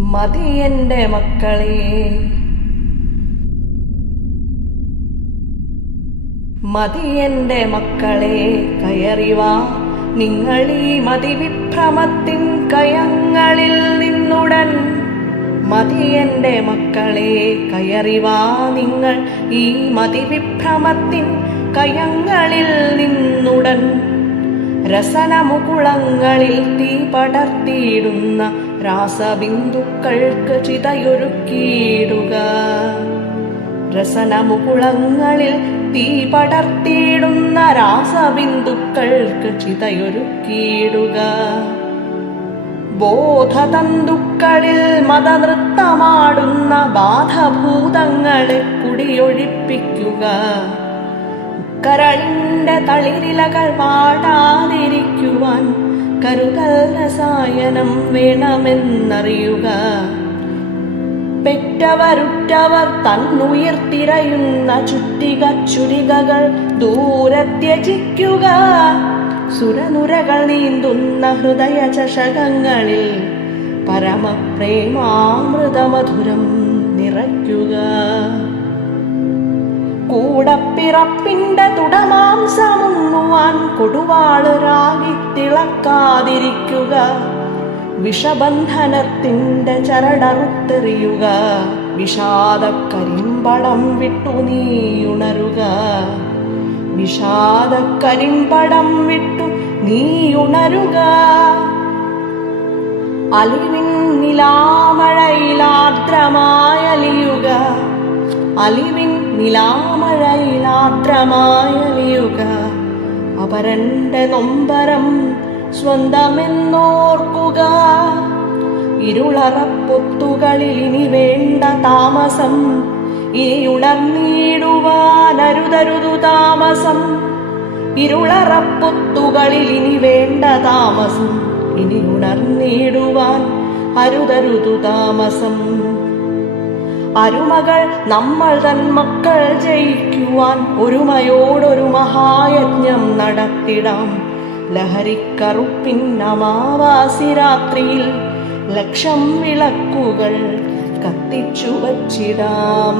മതിയെന്റെ മക്കളെ, മതിയെന്റെ മക്കളെ, കയറിവാ നിങ്ങളീ മതിവിഭ്രമത്തിൻ കയങ്ങളിൽ നിന്നുടൻ. മതിയെന്റെ മക്കളെ, കയറിവാ നിങ്ങൾ ഈ മതിവിഭ്രമത്തിൻ കയങ്ങളിൽ നിന്നുടൻ. രസനമുകുളങ്ങളിൽ തീ പടർത്തിയിടുന്ന രാസബിന്ദുക്കൾക്ക് ചിതയൊരുക്കിയിടുക. രസനമുകുളങ്ങളിൽ തീ പടർത്തിയിടുന്ന രാസബിന്ദുക്കൾക്ക് ചിതയൊരുക്കിയിടുക. ബോധതന്തുക്കളിൽ മതനൃത്തമാടുന്ന ബാധഭൂതങ്ങളെ കുടിയൊഴിപ്പിക്കുക. കരളിന്റെ തളിരിലകൾ വാടാതിരിക്കുവാൻ കരുതൽ രസായനം വേണമെന്നറിയുക. പെറ്റവരുറ്റവർ തന്നുയിർത്തിരയുന്ന ചുറ്റിക ചുരികകൾ ദൂരെ ത്യജിക്കുക. സുരനുരകൾ നീന്തുന്ന ഹൃദയ ചഷകങ്ങളിൽ പരമപ്രേമാമൃതമധുരം നിറയ്ക്കുക. കൂടപ്പിറപ്പിന്റെ തുടമാംസമുണ്ണുവാൻ കൊടുവാള് രാഗി തിളക്കാതിരിക്കുക. വിഷബന്ധനത്തിന്റെ ചരടറുത്തെറിയുക. വിഷാദക്കരിമ്പടം വിട്ടു നീയുണരുക. വിഷാദക്കരിമ്പടം വിട്ടു നീയുണരുക. അലിവിൻ നിലാമഴയിലാർദ്രമായലിയുക. അലിവിൻ നിലാമഴയിലാർദ്രമായലിയുക. അപരന്റെ നൊമ്പരം സ്വന്തമെന്നോർക്കുക. ഇരുളറപ്പൊത്തുകളിൽ ഇനി വേണ്ട താമസം. ഇനി ഉണർന്നിടുവാനരുതരുതു താമസം. ഇരുളറപ്പൊത്തുകളിൽ ഇനി വേണ്ട താമസം. ഇനി ഉണർന്നിടുവാൻ അരുതരുതു താമസം. അരുമകൾ നമ്മൾ തൻ മക്കൾ ജയിക്കുവാൻ ഒരുമയോടൊരു മഹായജ്ഞം നടത്തിടാം. ലഹരിക്കറുപ്പിൻ അമാവാസി രാത്രിയിൽ ലക്ഷം വിളക്കുകൾ കത്തിച്ചു വച്ചിടാം.